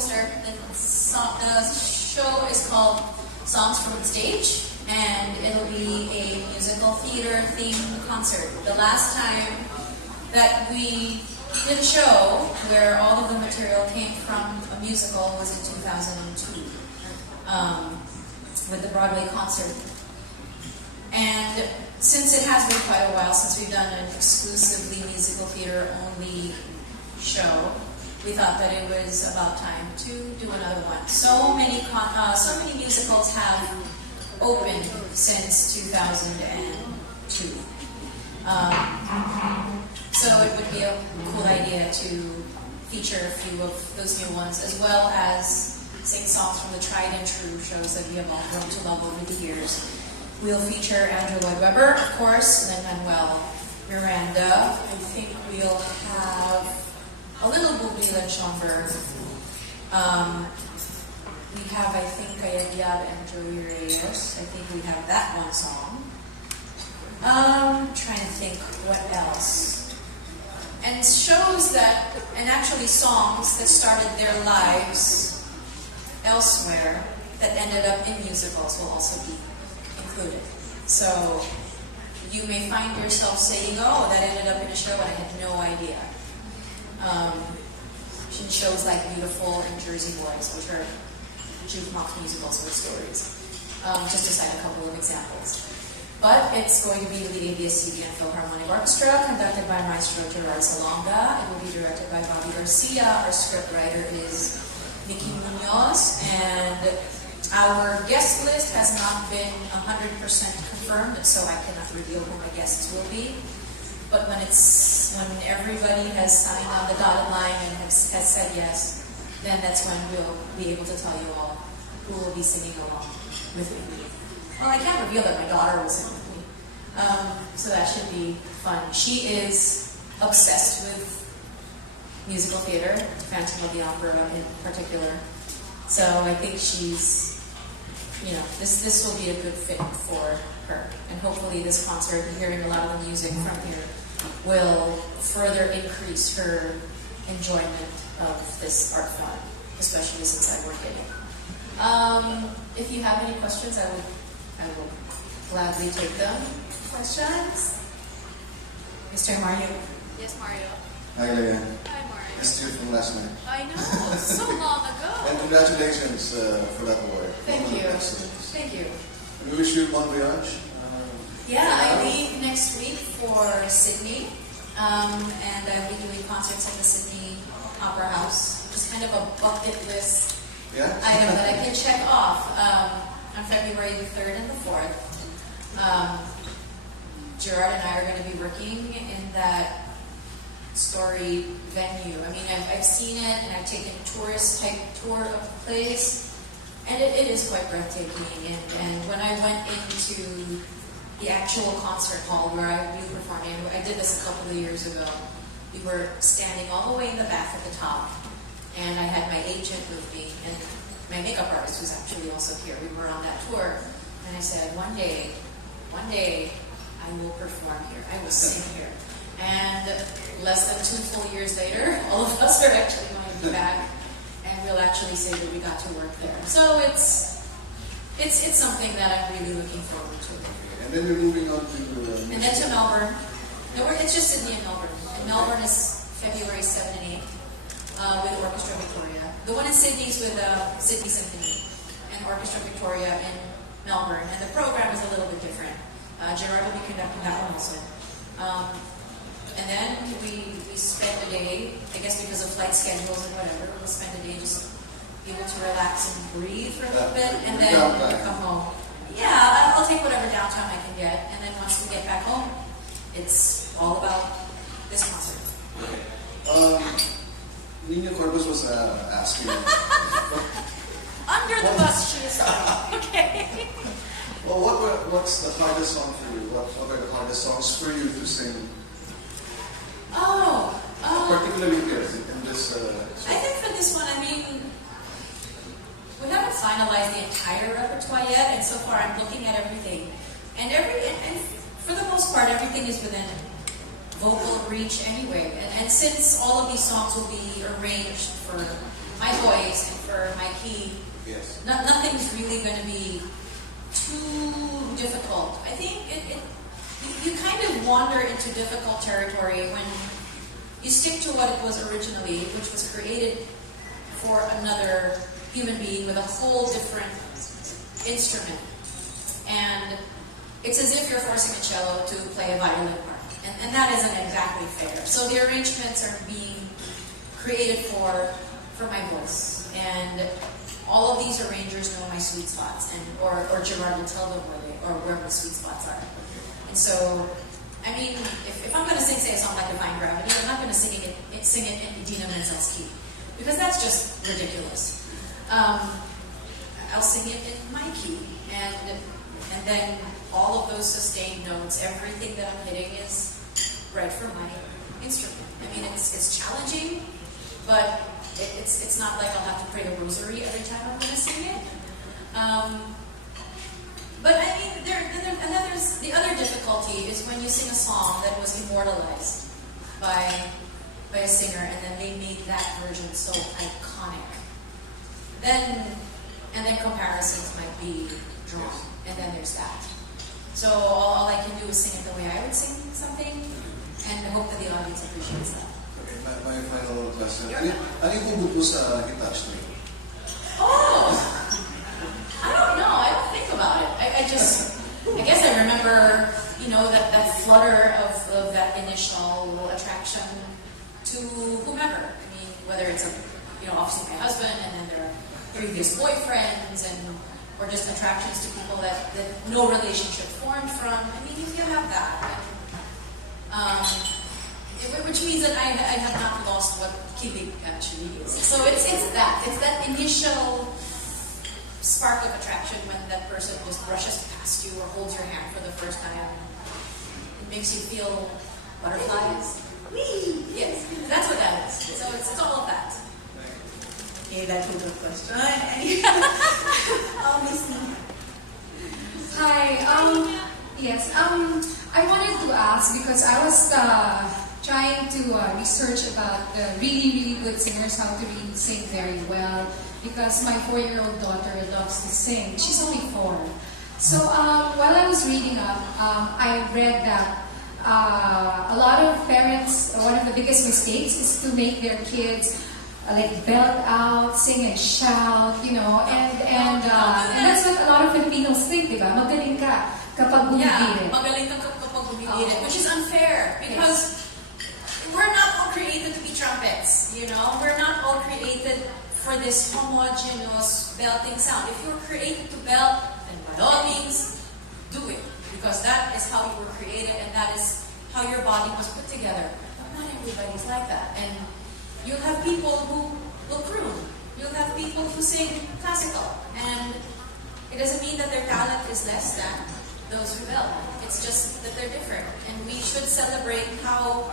poster. The show is called Songs from the Stage, and it'll be a musical theater themed concert. The last time that we did a show where all of the material came from a musical was in 2002 with the Broadway concert. And since it has been quite a while since we've done an exclusively musical theater only show, we thought that it was about time to do another one. So many musicals have opened since 2002. So it would be a cool idea to feature a few of those new ones, as well as sing songs from the tried and true shows that we have all grown to love over the years. We'll feature Andrew Lloyd Webber, of course, and then Manuel Miranda. I think we'll have a little Bublila Schomburg. We have, I think, Kayayab and Joey Reyes. I think we have that one song. Trying to think what else. And shows that, and actually songs that started their lives elsewhere that ended up in musicals will also be included. So you may find yourself saying, oh, that ended up in a show and I had no idea. In shows like Beautiful and Jersey Boys, which are jukebox musicals with stories. Just to cite a couple of examples. But it's going to be with the ABS-CBN Philharmonic Orchestra, conducted by Maestro Gerard Salonga. It will be directed by Bobby Garcia. Our scriptwriter is Mickey Munoz, and our guest list has not been 100% confirmed, so I cannot reveal who my guests will be. But when everybody has signed on the dotted line and has said yes, then that's when we'll be able to tell you all who will be singing along with me. Well, I can't reveal that my daughter will sing with me, so that should be fun. She is obsessed with musical theater, Phantom of the Opera in particular. So I think she's, this will be a good fit for her. And hopefully this concert, hearing a lot of the music from here, will further increase her enjoyment of this art form, especially since I work in it. If you have any questions, I will gladly take them. Questions? Mr. Mario. Yes, Mario. Hi, Leah. Hi, Mario. Missed you from last night. I know, so long ago. And congratulations for that award. Thank you. Thank you. We wish you bon voyage. Yeah, I leave next week for Sydney, and I'll be doing concerts at the Sydney Opera House. It's kind of a bucket list item that I can check off on February the 3rd and the 4th. Gerard and I are going to be working in that story venue. I mean, I've seen it, and I've taken a tourist-type tour of the place, and it is quite breathtaking. And when I went into the actual concert hall where I will be performing, I did this a couple of years ago. We were standing all the way in the back at the top, and I had my agent with me, and my makeup artist was actually also here. We were on that tour, and I said, one day, I will perform here. I will sing here. And less than 2 full years later, all of us are actually going to be back, and we'll actually say that we got to work there. So it's something that I'm really looking forward to. And then we're moving on to... and then to Melbourne. No, it's just Sydney and Melbourne. And Melbourne is February 7 and 8 with Orchestra Victoria. The one in Sydney is with Sydney Symphony and Orchestra Victoria in Melbourne. And the program is a little bit different. Gerard will be conducting that one also. And then we spend a day, I guess because of flight schedules and whatever, we'll spend a day just able to relax and breathe for a little bit, and then come home. Yeah, I'll take whatever downtime I can get, and then once we get back home, it's all about this concert. Nina Corbus was asking... Under the bus, she is okay. Well, what's the hardest song for you? What are the hardest songs for you to sing? Particularly here in this... I think for this one, we haven't finalized the entire repertoire yet, and so far I'm looking at everything. And for the most part, everything is within vocal reach anyway. And since all of these songs will be arranged for my voice and going to be too difficult. I think you kind of wander into difficult territory when you stick to what it was originally, which was created for another human being with a whole different instrument. And it's as if you're forcing a cello to play a violin part. And that isn't exactly fair. So the arrangements are being created for my voice. And all of these arrangers know my sweet spots, or Gerard will tell them where my sweet spots are. And so, I mean, if I'm going to say a song like Divine Gravity, I'm not going to sing it in Idina Menzel's key, because that's just ridiculous. I'll sing it in my key, and then all of those sustained notes, everything that I'm hitting is right for my instrument. I mean, it's challenging, but it's not like I'll have to pray the rosary every time I'm going to sing it. But I mean, and then there's the other difficulty is when you sing a song that was immortalized by a singer, and then they made that version so iconic. Then comparisons might be drawn, and then there's that. So all I can do is sing it the way I would sing something, and hope that the audience appreciates that. Okay, my final question. Ano yung hugot mo sa guitar string? Oh! I don't know. I don't think about it. I guess I remember, that flutter of that initial attraction to whomever. I mean, whether it's obviously my husband, and then their previous boyfriends, or just attractions to people that no relationship formed from. I mean, you have that. Which means that I have not lost what kilig actually is. So it's that initial spark of attraction when that person just brushes past you or holds your hand for the first time. It makes you feel butterflies. Whee! Yes, that's what that is. So it's all of that. Okay, that's a good question. Hi. Yes. I wanted to ask because I was trying to research about the really, really good singers, how to really sing very well. Because my 4-year-old daughter loves to sing. She's only 4. So while I was reading up, I read that a lot of parents, one of the biggest mistakes is to make their kids like belt out, sing and shout, and that's what a lot of Filipinos think, diba? Magaling ka kapag bumibirit. Yeah, magaling ka kapag bumibirit, which is unfair because we're not all created to be trumpets, We're not all created for this homogeneous belting sound. If you're created to belt, then by all means, do it. Because that is how you were created and that is how your body was put together. But not everybody's like that. And you'll have people who will croon. You'll have people who sing classical. And it doesn't mean that their talent is less than those who belt. It's just that they're different. And we should celebrate how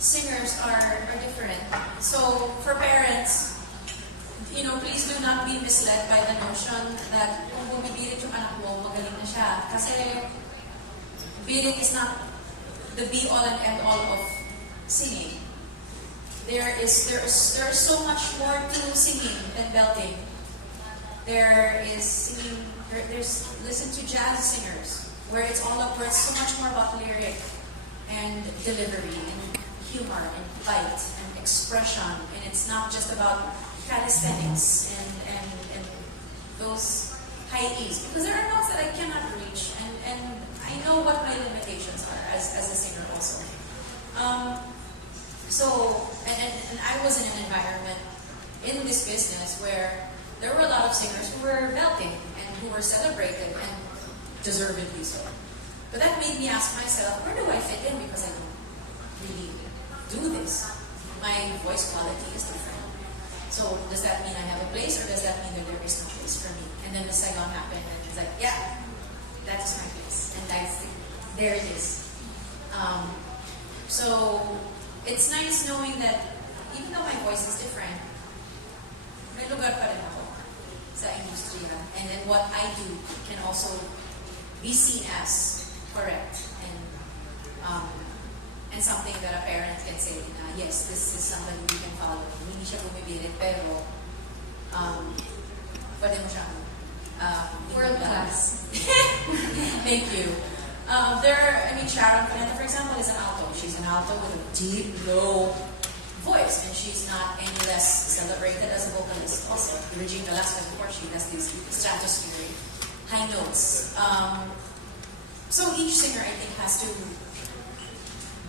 singers are different. So for parents, please do not be misled by the notion that kung bumibirit yung anak mo, magaling na siya. Kasi birit is not the be-all and end-all of singing. There is so much more to singing than belting. There is singing. There's listen to jazz singers where it's so much more about lyric and delivery and humor and bite and expression, and it's not just about calisthenics and those high E's, because there are notes that I cannot reach, and I know what my limitations are as a singer also. And I was in an environment in this business where there were a lot of singers who were belting and who were celebrated, and deservedly so. But that made me ask myself, where do I fit in, because I don't really do this. My voice quality is different. So does that mean I have a place, or does that mean that there is no place for me? And then the Saigon happened, and it's like, yeah, that is my place, and there it is. So it's nice knowing that even though my voice is different, may lugar pa rin ako sa industriya, and then what I do can also be seen as correct and something that a parent can say, yes, this is somebody you can follow. Hindi siya bumibirit, pero pwede mo siyang World class. Thank you. Sharon Cuneta, for example, is an alto. She's an alto with a deep, low voice, and she's not any less celebrated as a vocalist. Also, Regine Velasquez, of course, she has these stratospheric high notes. So each singer, I think, has to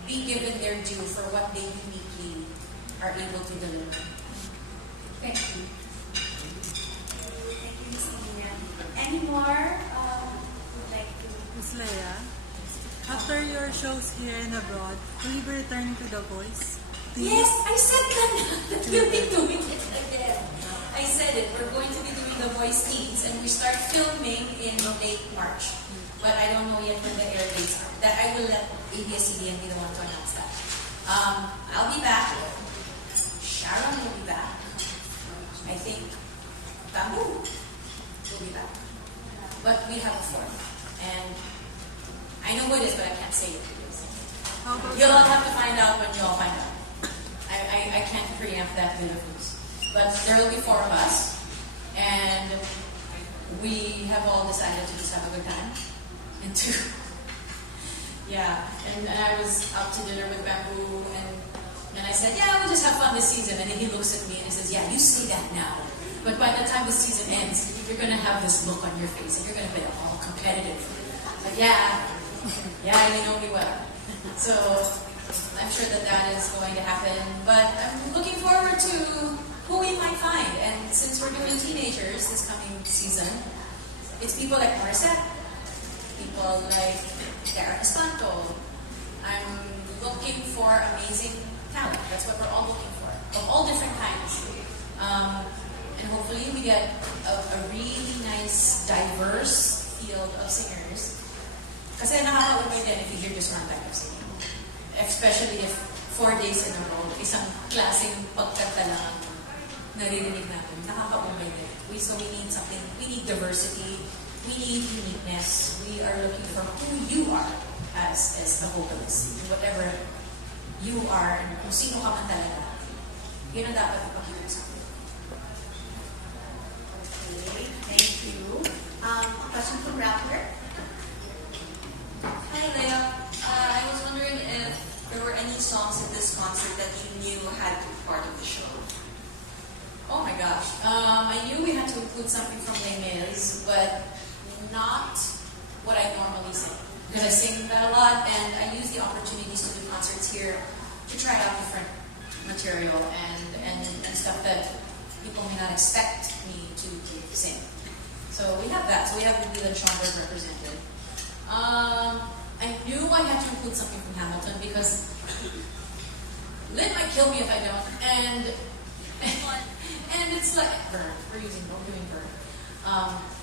be given their due for what they uniquely are able to deliver. Thank you. Thank you, Ms. Nina. Any more would like to? Miss Leia, after your shows here and abroad, will you be returning to The Voice? Yes, I said that we'll be doing it again. I said it. We're going to be doing The Voice Teens, and we start filming in late March. But I don't know yet when the air dates are. That I will let ABS-CBN be the one to announce that. I'll be back. Sharon will be back. I think Bamboo will be back. But we have a fourth. And I know who it is, but I can't say it. How about You'll all have to find out when you all find out. I can't preempt that bit of news. But there will be 4 of us. And we have all decided to just have a good time. And yeah. And I was out to dinner with Bamboo, and I said, yeah, we'll just have fun this season. And then he looks at me and he says, yeah, you say that now. But by the time the season ends, you're going to have this look on your face, and you're going to be all competitive. Like, yeah, you know me well. So I'm sure that is going to happen. But I'm looking forward to who we might find. And since we're doing teenagers this coming season, it's people like Morissette, people like Karen Espanto. I'm looking for amazing talent. That's what we're all looking for, of all different kinds. And hopefully we get a really nice, diverse field of singers. Kasi nakaka-umay din if you hear just one type of singing. Especially if 4 days in a row, isang klaseng pagkanta lang naririnig natin. Nakaka-umay din. So we need something, we need diversity, we need uniqueness. We are looking for who you are as the vocalist. Whatever you are, and kung sino ka man talaga, yun ang dapat ipakita sa akin. Okay, thank you. A question from Rapper. Hi, Leia. I was wondering if there were any songs in this concert that you knew had to be part of the show. Oh my gosh. I knew we had to include something from Les Mis, but not what I normally sing. Because I sing that a lot, and I use the opportunities to do concerts here to try out different material and stuff that people may not expect me to sing. So we have that. So we have Dylan Schomburg represented. I knew I had to include something from Hamilton because Lynn might kill me if I don't. And it's like Vern. We're doing Vern.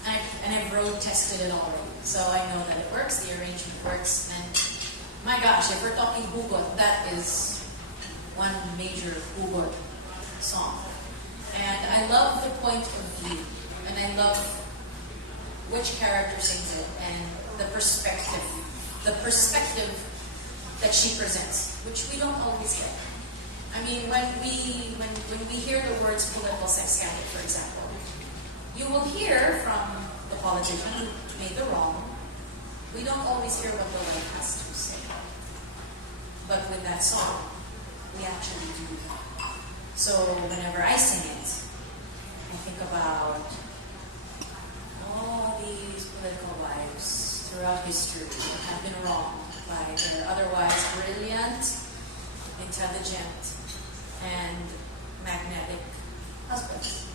And I've road tested it already, so I know that it works. The arrangement works, and my gosh, if we're talking hugot, that is one major hugot song. And I love the point of view, and I love which character sings it, and the perspective that she presents, which we don't always get. I mean, when we hear the words political sex scandal, for example, you will hear from the politician who made the wrong. We don't always hear what the right has to say. But with that song, we actually do that. So whenever I sing it, I think about all these political wives throughout history that have been wronged by their otherwise brilliant, intelligent, and magnetic husbands,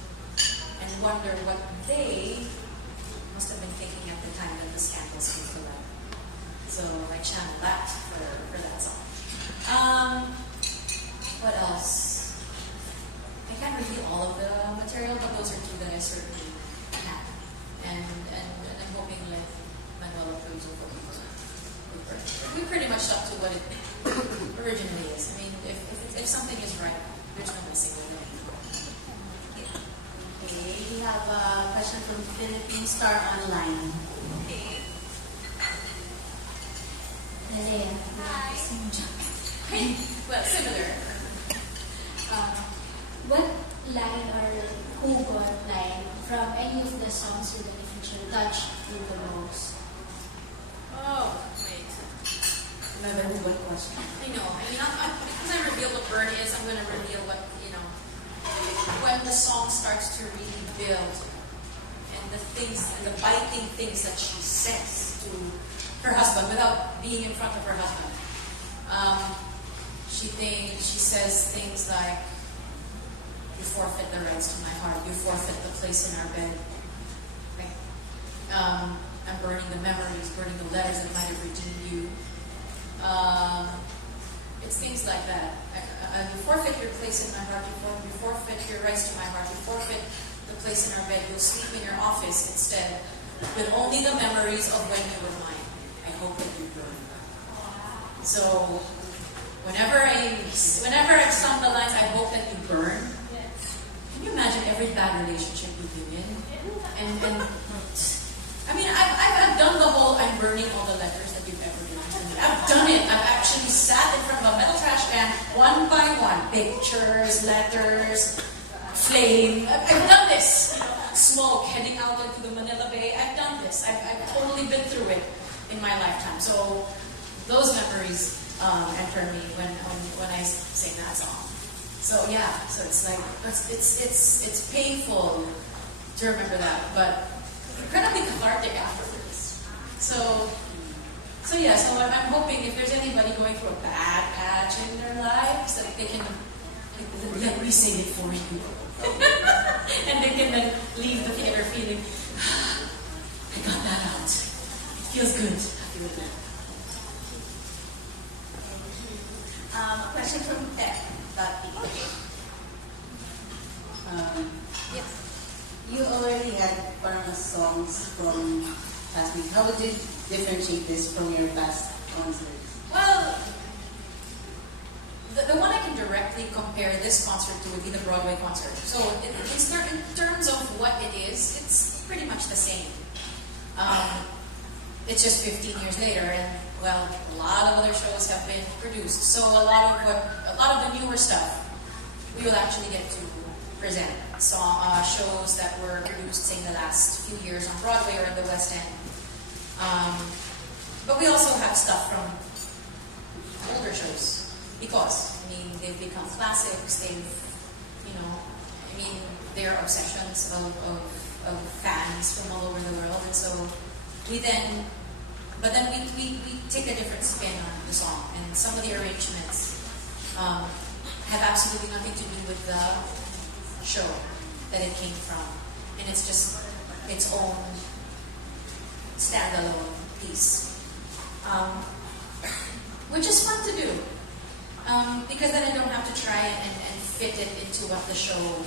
and wonder what they must have been thinking at the time that the scandals came to light. So I channel that for that song. What else? I can't reveal all of the material, but those are 2 that I certainly have. And I'm hoping like Manuel Cruz will be we pretty much stuck to what it originally is. I mean, if something is right, there's no missing with it. Okay, we have a question from Philippine Star Online. Okay. Leia. Hi. Well, similar. What line or hugot line from any of the songs with the feature touched you the most? Oh, wait. Another good question. I know. I mean, because I reveal what burn is, I'm going to reveal what, when the song starts to really build and the biting things that she says to her husband without being in front of her husband. She says things like, you forfeit the rights to my heart, you forfeit the place in our bed. Right? I'm burning the memories, burning the letters that might have redeemed you. It's things like that. You forfeit your place in my heart, you forfeit your rights to my heart, you forfeit the place in our bed, you'll sleep in your office instead, with only the memories of when you were mine. I hope that you burn. So, whenever I've sung the lines, I hope that you burn, can you imagine every bad relationship we've been in? And I mean, I've done the whole I'm burning all the letters that you've ever given to me. I've done it. I've actually sat in front of a metal trash can one by one. Pictures, letters, flame. I've done this. Smoke heading out into the Manila Bay. I've done this. I've totally been through it in my lifetime. So those memories enter me when I sing that song. So yeah, so it's like it's painful to remember that, but incredibly cathartic afterwards. So yeah, so I'm hoping if there's anybody going through a bad patch in their lives, that they can let me sing it for you, and they can then leave the theater feeling, I got that out. It feels good. I feel good. A question from Tech. Yes. You already had parang songs from past week. How would you differentiate this from your past concerts? Well, the one I can directly compare this concert to would be the Broadway concert. So in terms of what it is, it's pretty much the same. It's just 15 years later, and well, a lot of other shows have been produced. So a lot of the newer stuff we will actually get to present. Shows that were produced, say, in the last few years on Broadway or in the West End. But we also have stuff from older shows because, I mean, they've become classics. They're obsessions of fans from all over the world, and so we take a different spin on the song, and some of the arrangements have absolutely nothing to do with the show that it came from, and it's just its own standalone piece, which is fun to do, because then I don't have to try and fit it into what the show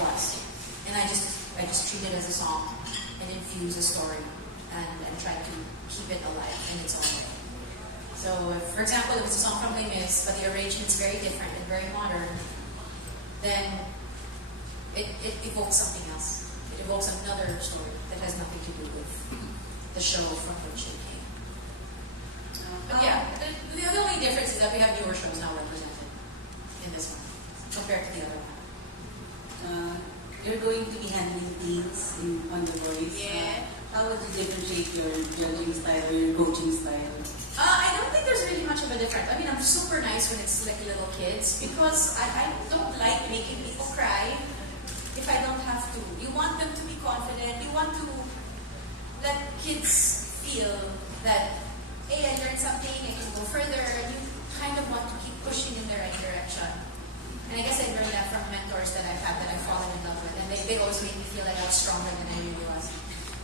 was, and I just treat it as a song and infuse a story and try to keep it alive in its own way. So, for example, if it's a song from Les Mis, but the arrangement's very different and very modern, then it evokes something else. It evokes another story that has nothing to do with the show from which it came. But yeah, the only difference is that we have newer shows now represented in this one compared to the other one. You're going to be handling teams on The Voice. Yeah. How would you differentiate your judging style or your coaching style? I don't think there's really much of a difference. I mean, I'm super nice when it's like little kids because I don't like making people cry if I don't have to. You want them to be confident. You want to let kids feel that, hey, I learned something, I can go further, and you kind of want to keep pushing in the right direction. And I guess I learned that from mentors that I've had that I've fallen in love with, and they always made me feel like I was stronger than I really was.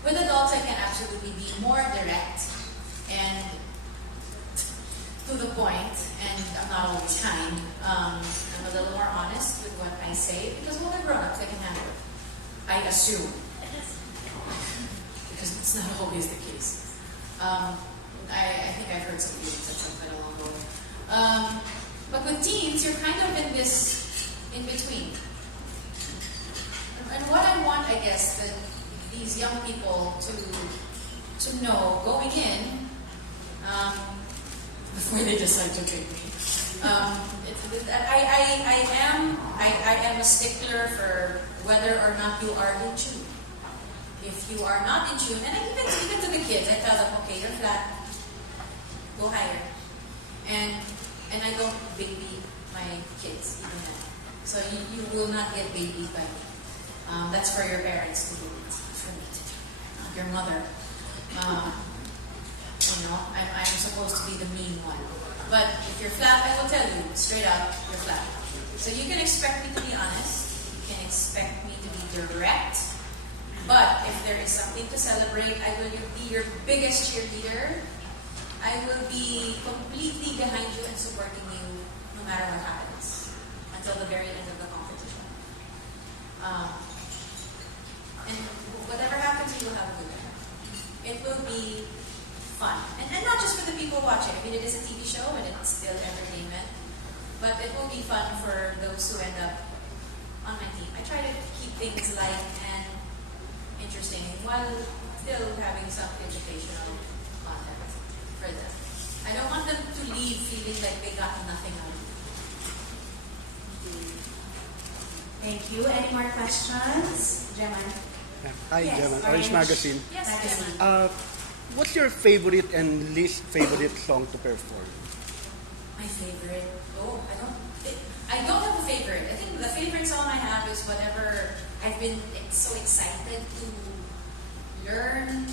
With adults, I can absolutely be more direct and to the point, and I'm not always kind. I'm a little more honest with what I say because, well, they're grown-ups, they can handle it. I assume. Because it's not always the case. I think I've heard some feelings at some point along the way. But with teens, you're kind of in this in-between. And what I want, I guess, that these young people to know going in, before they decide to pick me. I am a stickler for whether or not you are in tune. If you are not in tune, and even to the kids, I tell them, okay, you're flat, go higher. And I don't baby my kids even then. So you will not get babied by me. That's for your parents to do. It's not for me to do, not your mother. I'm supposed to be the mean one. But if you're flat, I will tell you straight up, you're flat. So you can expect me to be honest. You can expect me to be direct. But if there is something to celebrate, I will be your biggest cheerleader. I will be completely behind you and supporting you no matter what happens until the very end of the competition. And whatever happens, you will have a good time. It will be fun. And not just for the people watching. I mean, it is a TV show and it's still entertainment. But it will be fun for those who end up on my team. I try to keep things light and interesting while still having some educational content for them. I don't want them to leave feeling like they got nothing out of it. Thank you. Any more questions? Gemma? Hi, Yes, Gemma. Orange. Orange Magazine. Yes, Magazine. Gemma. What's your favorite and least favorite song to perform? My favorite? Oh, I don't have a favorite. I think the favorite song I have is whatever I've been so excited to learn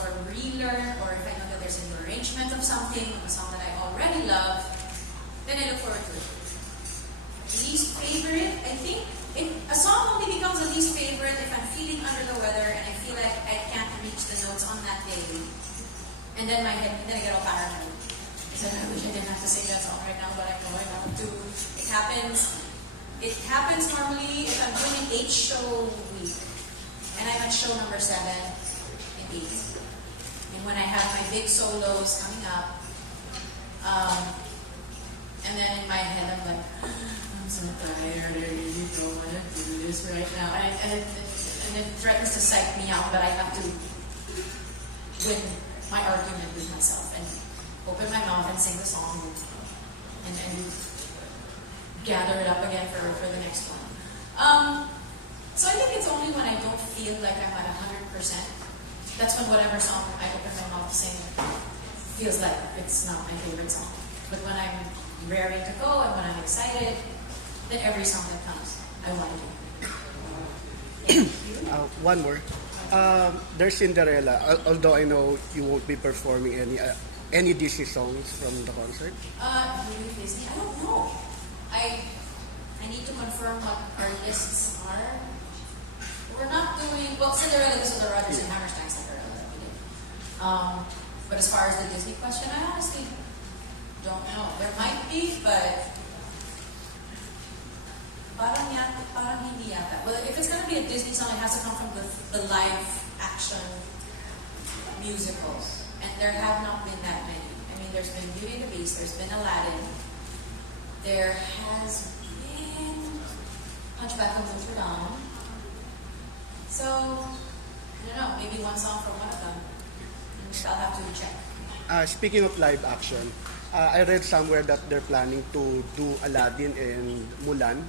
or relearn, or if I know that there's an arrangement of something, a song that I already love, then I look forward to it. Least favorite? I think a song only becomes a least favorite if I'm feeling under the weather and I feel like I can't reach the notes on that day. And then I get all paranoid. I said, I wish I didn't have to sing that song right now, but I know I have to. It happens normally if I'm doing an 8-show week and I'm at show number 7 in 8. And when I have my big solos coming up, and then in my head I'm like, I'm so tired, I really don't want to do this right now. And it threatens to psych me out, but I have to win my argument with myself and open my mouth and sing the song and gather it up again for the next one. So I think it's only when I don't feel like I'm at 100%. That's when whatever song I open my mouth to sing feels like it's not my favorite song. But when I'm raring to go and when I'm excited, then every song that comes, I want to do. One more. There's Cinderella. Although I know you won't be performing any Disney songs from the concert. Really Disney? I don't know. I need to confirm what our lists are. We're not doing, well, Cinderella, this was the Rodgers and Hammerstein Cinderella that we did. But as far as the Disney question, I honestly don't know. There might be, but parang hindi yata. Well, if it's going to be a Disney song, it has to come from the live action musicals. And there have not been that many. I mean, there's been Beauty and the Beast, there's been Aladdin, there has been Hunchback of Notre Dame. So, I don't know, maybe one song from one of them. I'll have to check. Speaking of live action, I read somewhere that they're planning to do Aladdin and Mulan.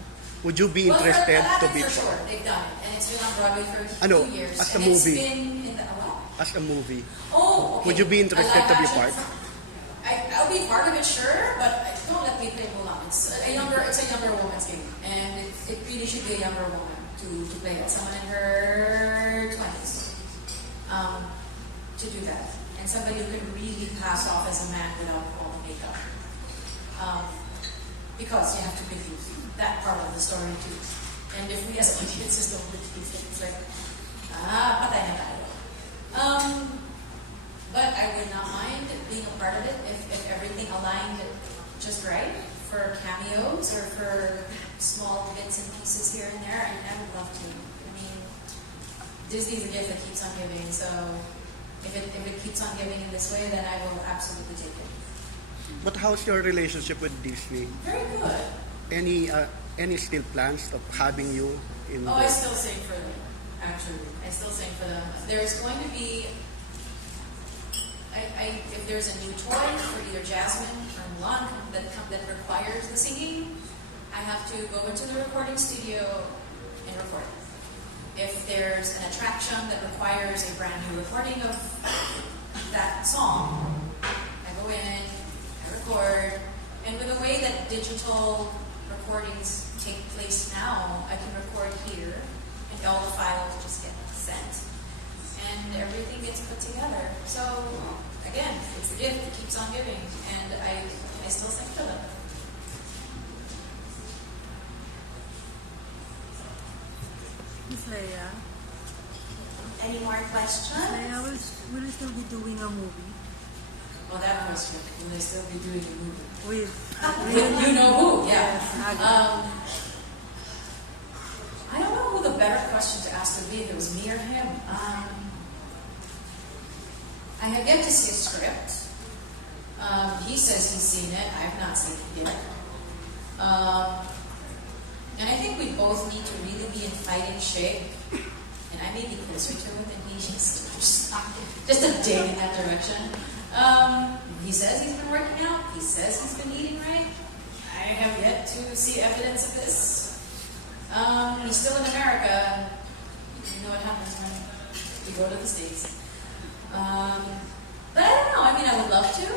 Would you be interested to be for sure, part? they've done it. And it's been on Broadway for 2 years. as a and movie. It's been in the, what? As a movie. Oh, okay. Would you be interested to be part? I'll be part of it, sure, but don't let me play Mulan. It's a younger woman's game, and it really should be a younger woman to play it. Someone in her 20s to do that, and somebody who can really pass off as a man without all the makeup, because you have to believe that part of the story too. And if we as audiences don't believe it, it's like patay na tayo. But I would not mind being a part of it if everything aligned just right for cameos or for small bits and pieces here and there. I would love to. I mean, Disney's a gift that keeps on giving. So if it keeps on giving in this way, then I will absolutely take it. But how's your relationship with Disney? Very good. Any still plans of having you in? Oh, I still sing for them. Actually, I still sing for them. There's going to be. if there's a new toy for either Jasmine or Mulan that requires the singing, I have to go into the recording studio and record. If there's an attraction that requires a brand new recording of that song, I go in, I record, and with the way that digital recordings take place now, I can record here, and all the files just get sent, and everything gets put together. So, again, it's the gift that keeps on giving, and I still sing for them. Miss Leia. Any more questions? Leia, will you still be doing a movie? Well, that question, will I still be doing a movie? With You know who, yeah. Aga. I don't know who the better question to ask would be, if it was me or him. I have yet to see a script. He says he's seen it. I have not seen it yet. And I think we both need to really be in fighting shape. And I may be closer to it than he is. Just a dig in that direction. He says he's been working out. He says he's been eating right. I have yet to see evidence of this. He's still in America. You know what happens when we go to the States. But I don't know. I mean, I would love to.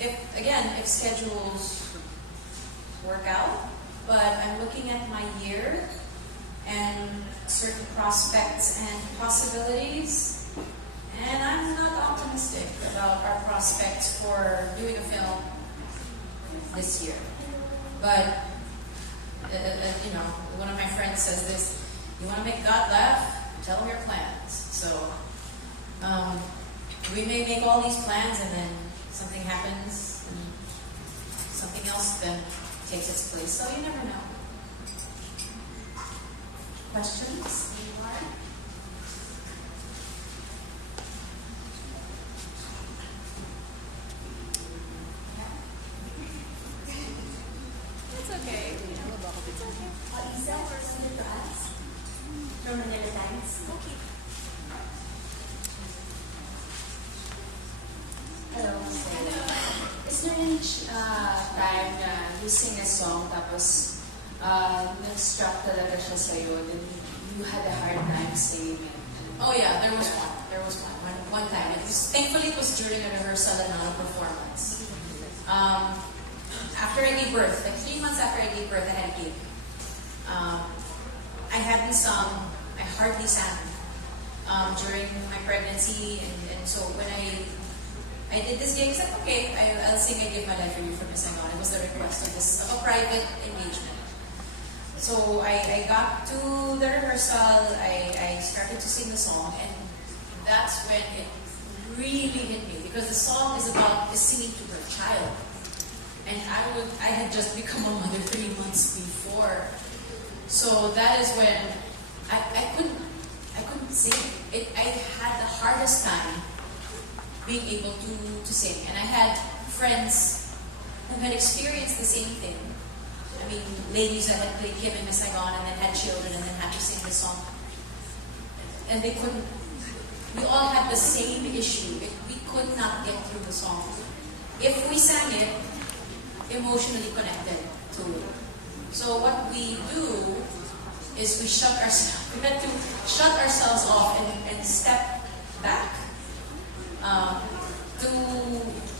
If schedules work out. But I'm looking at my year and certain prospects and possibilities. And I'm not optimistic about our prospects for doing a film this year. But, one of my friends says this, you want to make God laugh? Tell him your plans. So, we may make all these plans and then something happens and something else then takes its place. So you never know. Questions? Any more? It's okay. It's okay. Isa, or something to ask? From Manila Times. Okay. Hello. Is there any time na you sing a song tapos nag-struck talaga siya sa'yo then you had a hard time singing it? Oh yeah, there was one. One time. Thankfully it was during a rehearsal and not a performance. After I gave birth, like 3 months after I gave birth, I had a gig. I hadn't sung, I hardly sang during my pregnancy, and so when I did this gig, I said, okay, I'll sing I Give My Life For You from Miss Saigon. It was the request of a private engagement. So I got to the rehearsal, I started to sing the song, and that's when it really hit me, because the song is singing to her child. And I had just become a mother 3 months before. So that is when I couldn't sing. I had the hardest time being able to sing. And I had friends who had experienced the same thing. I mean, ladies that had played Kim and Miss Saigon and then had children and then had to sing the song. And they couldn't. We all had the same issue. We could not get through the song. If we sang it, emotionally connected to it. So what we do is we had to shut ourselves off and step back to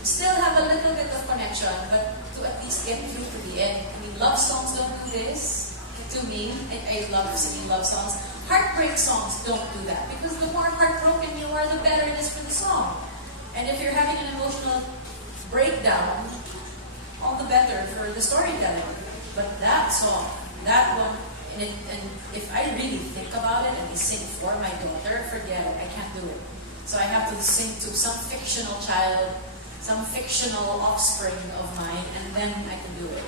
still have a little bit of connection, but to at least get through to the end. I mean, love songs don't do this to me. I love singing love songs. Heartbreak songs don't do that, because the more heartbroken you are, the better it is for the song. And if you're having an emotional breakdown, all the better for the storytelling. But that song, that one, and if I really think about it and I sing for my daughter, forget it, I can't do it. So I have to sing to some fictional child, some fictional offspring of mine, and then I can do it.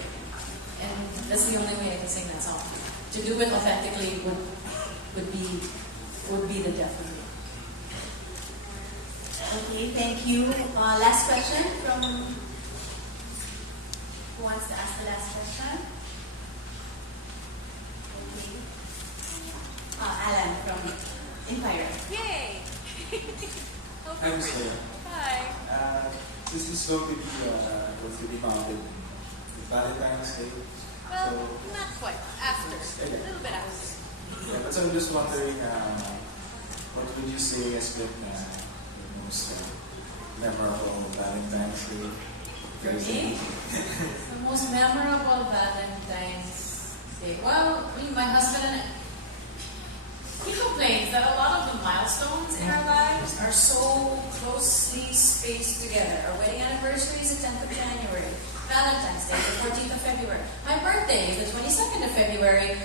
And that's the only way I can sing that song. To do it authentically would be the death of me. Okay, thank you. Last question from... Who wants to ask the last question? Okay. Alan from Empire. Yay! I'm sorry. Hi. This is going to be mounted Valentine's Day. Well, So, not quite. After. A little bit after. yeah, but so I'm just wondering, what would you say has been the most memorable Valentine's Day? For me? The most memorable Valentine's Day. Well, my husband and I, he complains that a lot of the milestones in our lives are so closely spaced together. Our wedding anniversary is the 10th of January. Valentine's Day, the 14th of February. My birthday is the 22nd of February.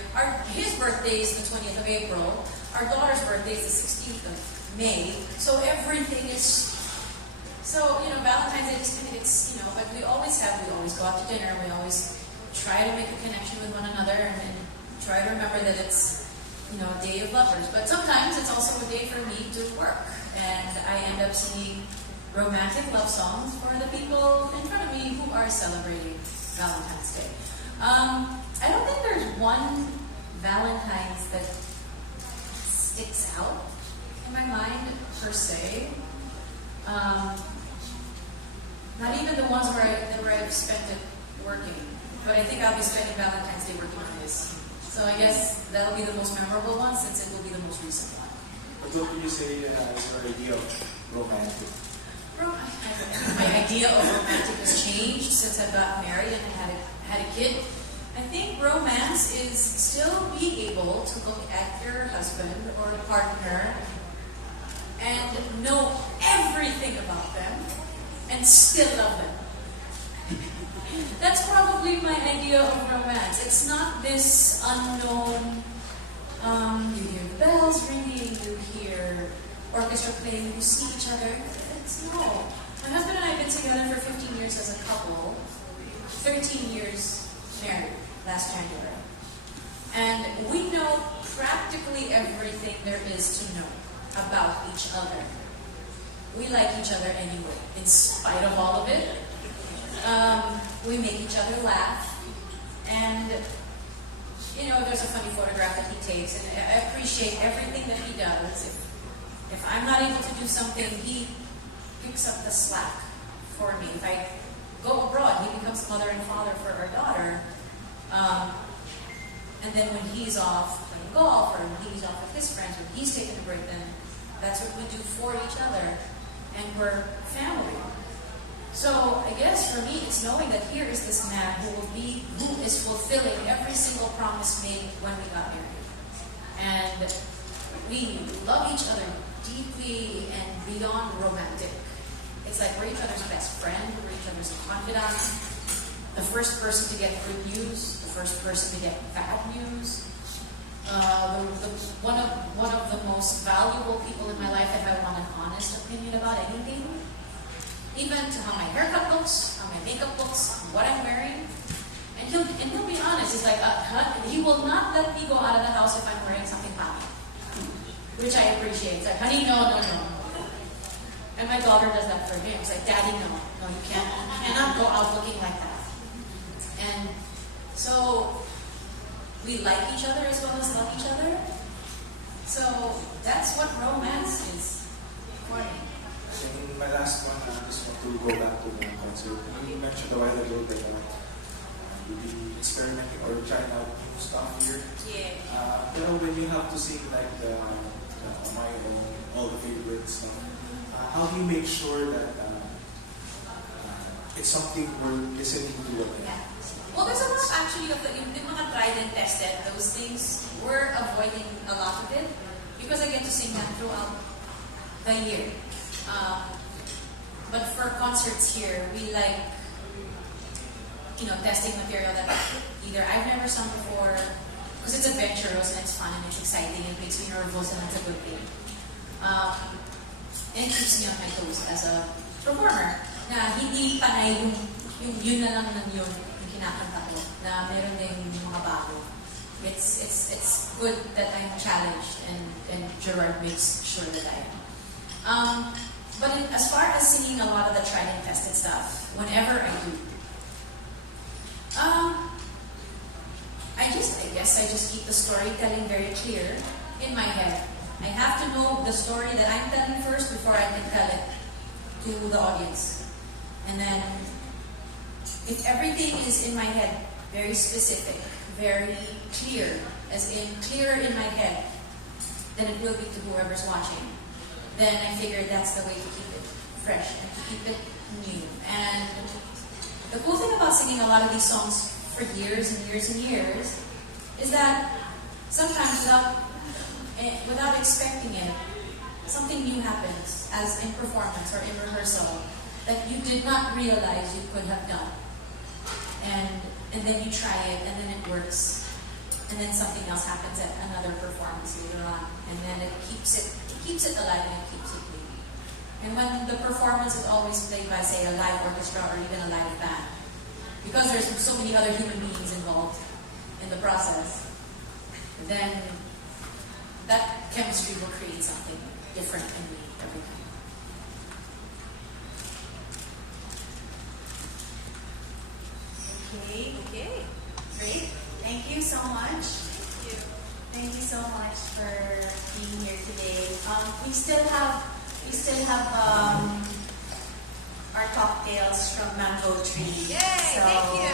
His birthday is the 20th of April. Our daughter's birthday is the 16th of May. So everything is... So, Valentine's Day, it's, but we always go out to dinner. We always try to make a connection with one another and try to remember that it's, a day of lovers. But sometimes it's also a day for me to work. And I end up singing romantic love songs for the people in front of me who are celebrating Valentine's Day. I don't think there's one Valentine's that sticks out in my mind, per se. Not even the ones where I've spent it working. But I think I'll be spending Valentine's Day working on this. So I guess that'll be the most memorable one since it will be the most recent one. But what would you say is your idea of romantic? My idea of romantic has changed since I got married and had a kid. I think romance is still being able to look at your husband or partner and know everything about them and still love them. That's probably my idea of romance. It's not this unknown, you hear bells ringing, you hear orchestra playing, you see each other. No. My husband and I have been together for 15 years as a couple, 13 years married last January. And we know practically everything there is to know about each other. We like each other anyway, in spite of all of it. We make each other laugh. And, there's a funny photograph that he takes, and I appreciate everything that he does. If I'm not able to do something, he picks up the slack for me. If I go abroad, he becomes mother and father for our daughter. And then when he's off playing golf, or when he's off with his friends, when he's taking a break, then that's what we do for each other. And we're family. So I guess for me, it's knowing that here is this man who is fulfilling every single promise made when we got married. And we love each other deeply and beyond romantic. It's like we're each other's best friend, we're each other's confidant, the first person to get good news, the first person to get bad news. One of the most valuable people in my life if I want an honest opinion about anything, even to how my haircut looks, how my makeup looks, what I'm wearing. And he'll be honest. He's like, he will not let me go out of the house if I'm wearing something funny, which I appreciate. It's like, honey, no. And my daughter does that for him. It's like, Daddy, no, you cannot go out looking like that. And so we like each other as well as love each other. So that's what romance is for me. In my last one, I just want to go back to the concert. You mentioned a while ago that you'll be experimenting or trying out new stuff here. Yeah. When you have to sing like my own, all the favorite stuff, how do you make sure that it's something we're listening to? Yeah. Well, there's a lot actually of yung mga tried and tested, those things, we're avoiding a lot of it because I get to sing them throughout the year. But for concerts here, we like, testing material that either I've never sung before, because it's adventurous and it's fun and it's exciting and it makes me nervous and it's a good thing. And it keeps me on my toes as a performer. Na hindi panay yun na lang yun kinakanta ko, na meron ding mga bago. It's good that I'm challenged and Gerard makes sure that I am. But as far as singing a lot of the tried and tested stuff, whenever I do, I guess I just keep the storytelling very clear in my head. I have to know the story that I'm telling first before I can tell it to the audience. And then, if everything is in my head, very specific, very clear, as in clearer in my head, then it will be to whoever's watching. Then I figured that's the way to keep it fresh and to keep it new. And the cool thing about singing a lot of these songs for years and years and years is that sometimes without expecting it, something new happens, as in performance or in rehearsal, that you did not realize you could have done. And then you try it, and then it works. And then something else happens at another performance later on. And then it keeps it alive and it keeps it moving. And when the performance is always played by, say, a live orchestra or even a live band, because there's so many other human beings involved in the process, then that chemistry will create something different and new every time. Okay. Great. Thank you so much. Thank you so much for being here today. We still have our cocktails from Mango Tree. Yay! So Thank you.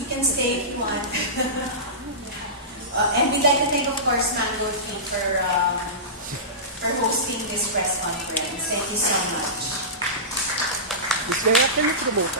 You can stay if you want. And we'd like to thank, of course, Mango Tree for hosting this press conference. Thank you so much. Miss Leia, can you promote